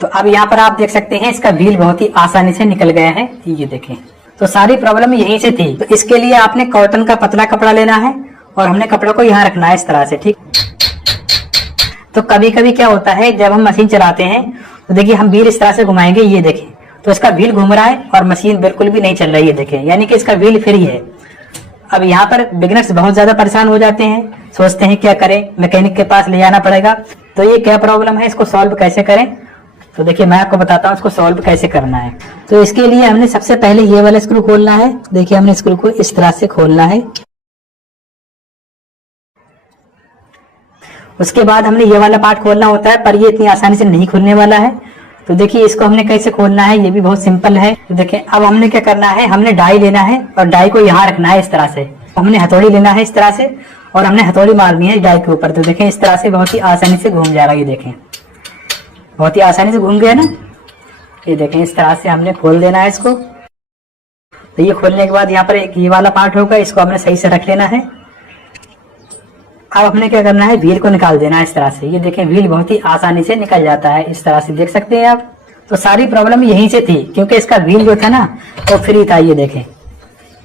तो अब यहाँ पर आप देख सकते हैं इसका व्हील बहुत ही आसानी से निकल गया है, ये देखें। तो सारी प्रॉब्लम यहीं से थी। तो इसके लिए आपने कॉटन का पतला कपड़ा लेना है और हमने कपड़े को यहाँ रखना है इस तरह से, ठीक। तो कभी कभी क्या होता है जब हम मशीन चलाते हैं तो देखिए हम व्हील इस तरह से घुमाएंगे, ये देखें, तो इसका व्हील घूम रहा है और मशीन बिल्कुल भी नहीं चल रही है, देखें, यानी कि इसका व्हील फ्री है। अब यहाँ पर बिगनर्स बहुत ज्यादा परेशान हो जाते हैं, सोचते हैं क्या करें, मैकेनिक के पास ले जाना पड़ेगा। तो ये क्या प्रॉब्लम है, इसको सॉल्व कैसे करें, तो देखिए मैं आपको बताता हूँ इसको सॉल्व कैसे करना है। तो इसके लिए हमने सबसे पहले ये वाला स्क्रू खोलना है। देखिए हमने स्क्रू को इस तरह से खोलना है। उसके बाद हमने ये वाला पार्ट खोलना होता है, पर ये इतनी आसानी से नहीं खुलने वाला है। तो देखिए इसको हमने कैसे खोलना है, ये भी बहुत सिंपल है। तो देखिए अब हमने क्या करना है, हमने डाई लेना है और डाई को यहाँ रखना है इस तरह से। हमने हथौड़ी लेना है इस तरह से और हमने हथौड़ी मारनी है डाई के ऊपर। तो देखें इस तरह से बहुत ही आसानी से घूम जाएगा, ये देखें बहुत ही आसानी से घूम गया ना, ये देखें। इस तरह से हमने खोल देना है इसको। तो ये खोलने के बाद यहाँ पर एक ये वाला पार्ट होगा, इसको हमने सही से रख लेना है। अब हमने क्या करना है, व्हील को निकाल देना है इस तरह से। ये देखें व्हील बहुत ही आसानी से निकल जाता है, इस तरह से देख सकते हैं आप। तो सारी प्रॉब्लम यहीं से थी, क्योंकि इसका व्हील जो था ना वो फ्री था, ये देखें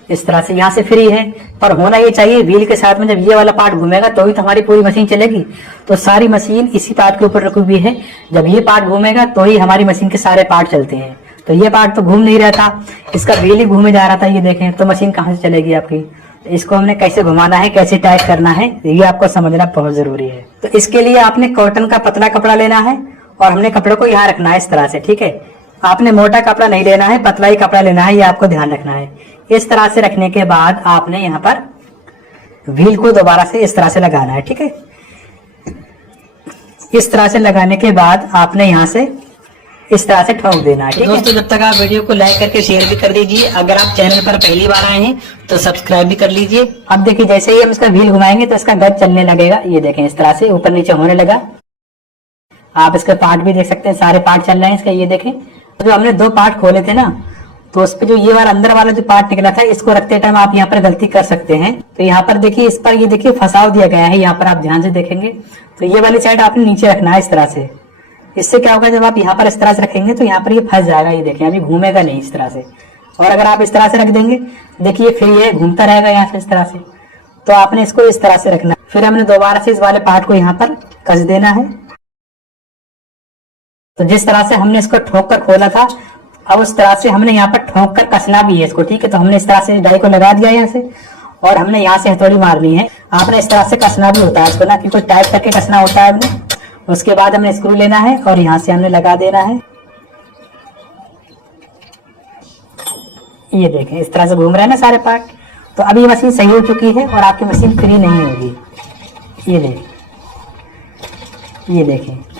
इस तरह से यहाँ से फ्री है। पर होना ये चाहिए व्हील के साथ में जब ये वाला पार्ट घूमेगा तो ही तो हमारी पूरी मशीन चलेगी। तो सारी मशीन इसी पार्ट के ऊपर रखी हुई है, जब ये पार्ट घूमेगा तो ही हमारी मशीन के सारे पार्ट चलते हैं। तो ये पार्ट तो घूम नहीं रहा था, इसका व्हील ही घूमे जा रहा था, ये देखें। तो मशीन कहाँ से चलेगी आपकी। इसको हमने कैसे घुमाना है, कैसे टाइट करना है, ये आपको समझना बहुत जरूरी है। तो इसके लिए आपने कॉटन का पतला कपड़ा लेना है और हमने कपड़े को यहाँ रखना है इस तरह से, ठीक है। आपने मोटा कपड़ा नहीं लेना है, पतला ही कपड़ा लेना है, ये आपको ध्यान रखना है। इस तरह से रखने के बाद आपने यहाँ पर व्हील को दोबारा से इस तरह से लगाना है, ठीक है। इस तरह से लगाने के बाद आपने यहाँ से इस तरह से ठोक देना है, ठीक है। दोस्तों जब तक आप वीडियो को लाइक करके शेयर भी कर दीजिए। अगर आप चैनल पर पहली बार आए हैं तो सब्सक्राइब भी कर लीजिए। अब देखिए जैसे ही हम इसका व्हील घुमाएंगे तो इसका गज चलने लगेगा, ये देखें इस तरह से ऊपर नीचे होने लगा। आप इसके पार्ट भी देख सकते हैं, सारे पार्ट चल रहे हैं इसका, ये देखें। जो हमने दो पार्ट खोले थे ना, तो उस पे जो ये वाला अंदर वाला जो पार्ट निकला था, इसको रखते टाइम आप यहाँ पर गलती कर सकते हैं। तो यहाँ पर देखिए इस पर ये देखिए फंसाव दिया गया है, यहाँ पर आप ध्यान से देखेंगे तो ये वाली साइड आपने नीचे रखना है इस तरह से। इससे क्या होगा, जब आप यहाँ पर इस तरह से रखेंगे तो यहाँ पर ये फंस जाएगा, ये देखें अभी घूमेगा नहीं इस तरह से। और अगर आप इस तरह से रख देंगे, देखिए फ्री है, घूमता रहेगा यहाँ से इस तरह से। तो आपने इसको इस तरह से रखना। फिर हमने दोबारा से इस वाले पार्ट को यहाँ पर कस देना है। तो जिस तरह से हमने इसको ठोक कर खोला था, अब उस तरह से हमने यहाँ पर ठोक कर कसना भी है इसको, ठीक है। तो हमने इस तरह से डाई को लगा दिया यहाँ से और हमने यहाँ से हथौड़ी मारनी है। आपने इस तरह से कसना भी होता है इसको ना, क्योंकि टाइट करके कसना होता है हमने। उसके बाद हमने स्क्रू लेना है और यहाँ से हमने लगा देना है। ये देखें इस तरह से घूम रहे हैं ना सारे पार्ट। तो अभी मशीन सही हो चुकी है और आपकी मशीन फ्री नहीं होगी, ये देखें।